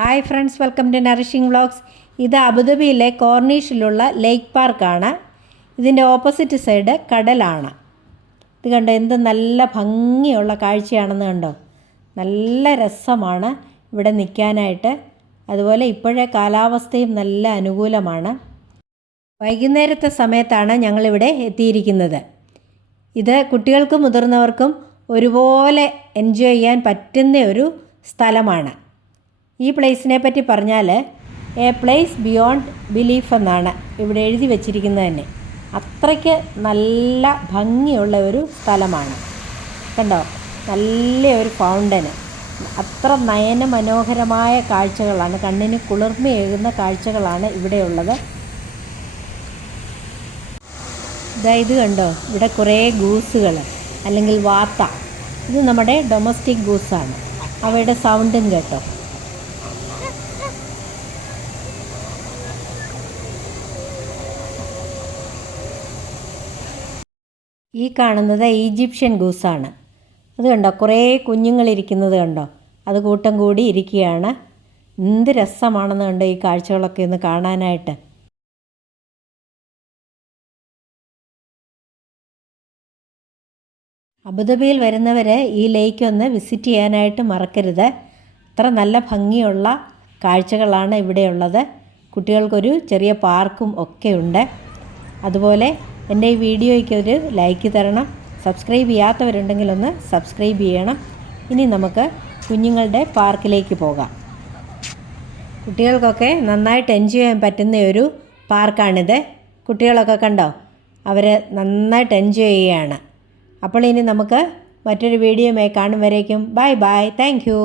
Hi friends, welcome to nourishing vlogs. ഇത് അബുദാബിയിലെ കോർണീഷിലുള്ള ലേക്ക് പാർക്കാണ്. ഇതിൻ്റെ ഓപ്പോസിറ്റ് സൈഡ് കടലാണ്. ഇത് കണ്ടോ, എന്ത് നല്ല ഭംഗിയുള്ള കാഴ്ചയാണെന്ന് കണ്ടോ. നല്ല രസമാണ് ഇവിടെ നിൽക്കാനായിട്ട്. അതുപോലെ ഇപ്പോഴേ കാലാവസ്ഥയും നല്ല അനുകൂലമാണ്. വൈകുന്നേരത്തെ സമയത്താണ് ഞങ്ങളിവിടെ എത്തിയിരിക്കുന്നത്. ഇത് കുട്ടികൾക്കും മുതിർന്നവർക്കും ഒരുപോലെ എൻജോയ് ചെയ്യാൻ പറ്റുന്ന ഒരു സ്ഥലമാണ്. ഈ പ്ലേസിനെ പറ്റി പറഞ്ഞാൽ എ പ്ലേസ് ബിയോണ്ട് ബിലീഫ് എന്നാണ് ഇവിടെ എഴുതി വച്ചിരിക്കുന്നത് തന്നെ. അത്രയ്ക്ക് നല്ല ഭംഗിയുള്ള ഒരു സ്ഥലമാണ്. കണ്ടോ, നല്ല ഒരു ഫൗണ്ടന്. അത്ര നയനമനോഹരമായ കാഴ്ചകളാണ്, കണ്ണിന് കുളിർമയേകുന്ന കാഴ്ചകളാണ് ഇവിടെയുള്ളത്. ഇത് കണ്ടോ, ഇവിടെ കുറേ ഗൂസുകൾ അല്ലെങ്കിൽ വാത്ത. ഇത് നമ്മുടെ ഡൊമസ്റ്റിക് ഗൂസാണ്. അവയുടെ സൗണ്ടും കേട്ടോ. ഈ കാണുന്നത് ഈജിപ്ഷ്യൻ ഗൂസാണ്. അത് കണ്ടോ, കുറേ കുഞ്ഞുങ്ങളിരിക്കുന്നത് കണ്ടോ. അത് കൂട്ടം കൂടി ഇരിക്കുകയാണ്. എന്ത് രസമാണെന്ന് കണ്ടോ ഈ കാഴ്ചകളൊക്കെ ഒന്ന് കാണാനായിട്ട്. അബുദാബിയിൽ വരുന്നവർ ഈ ലേക്ക് ഒന്ന് വിസിറ്റ് ചെയ്യാനായിട്ട് മറക്കരുത്. അത്ര നല്ല ഭംഗിയുള്ള കാഴ്ചകളാണ് ഇവിടെയുള്ളത്. കുട്ടികൾക്കൊരു ചെറിയ പാർക്കും ഒക്കെ ഉണ്ട്. അതുപോലെ എൻ്റെ ഈ വീഡിയോയ്ക്ക് ഒരു ലൈക്ക് തരണം. സബ്സ്ക്രൈബ് ചെയ്യാത്തവരുണ്ടെങ്കിൽ ഒന്ന് സബ്സ്ക്രൈബ് ചെയ്യണം. ഇനി നമുക്ക് കുഞ്ഞുങ്ങളുടെ പാർക്കിലേക്ക് പോകാം. കുട്ടികൾക്കൊക്കെ നന്നായിട്ട് എൻജോയ് ചെയ്യാൻ പറ്റുന്ന ഒരു പാർക്കാണിത്. കുട്ടികളൊക്കെ കണ്ടോ, അവർ നന്നായിട്ട് എൻജോയ് ചെയ്യുകയാണ്. അപ്പോൾ ഇനി നമുക്ക് മറ്റൊരു വീഡിയോയുമായി കാണും വരേക്കും ബൈ ബൈ. Thank you.